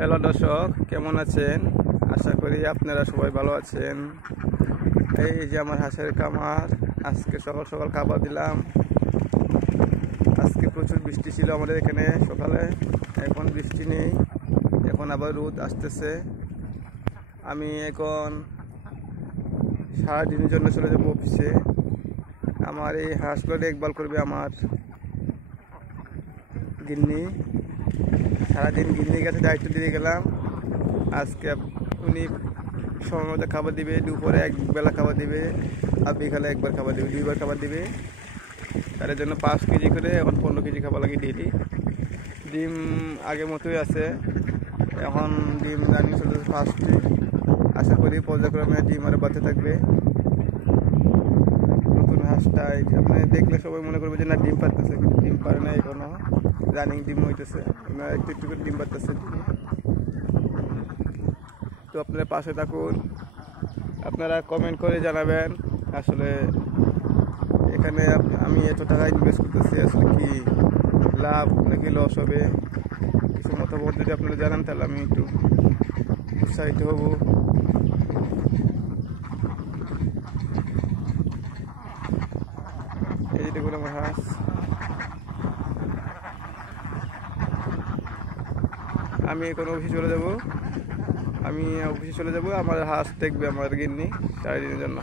Hello দর্শক, কেমন আছেন? আশা করি আপনারা সবাই ভালো আছেন। এই যে আমার হাঁসের খামার, আজকে সকাল সকাল খাবার দিলাম। আজকে প্রচুর বৃষ্টি ছিল আমাদের এখানে সকালে, এখন বৃষ্টি নেই, এখন আবার রোদ আসতেছে। আমি এখন সারাদিনের জন্য চলে যাবো অফিসে। আমার এই হাঁসগুলো দেখভাল করবে আমার গিন্নি। সারাদিন গিন্নির কাছে দায়িত্ব দিয়ে গেলাম। আজকে উনি সময় মতো খাবার দিবে, দুপুরে এক বেলা খাবার দিবে আর বিকালে একবার খাবার দিবে, দুইবার খাবার দিবে। তার জন্য 5 কেজি করে এখন 15 কেজি খাবার লাগে ডেলি। ডিম আগের মতোই আছে, এখন ডিম রানিং চলতেছে ফার্স্টে। আশা করি পর্যায়ক্রমে ডিম আরও বাড়তে থাকবে। নতুন হাঁসটাই আপনি দেখলে সবাই মনে করবে যে না ডিম পারতেছে, কিন্তু ডিম পারে না, এখনো রানিং ডিম হইতেছে, একটু একটু করে ডিম পারতেছে। তো আপনারা পাশে থাকুন, আপনারা কমেন্ট করে জানাবেন আসলে এখানে আমি এত টাকা ইনভেস্ট করতেছি, আসলে কি লাভ নাকি লস হবে। কিছু মতামত যদি আপনারা জানান তাহলে আমি একটু উৎসাহিত হব। এই যে দেখুন আমার হাঁস। আমি এখন অফিসে চলে যাব, আমার হাঁস দেখবে আমার গিন্নি সারাদিনের জন্য।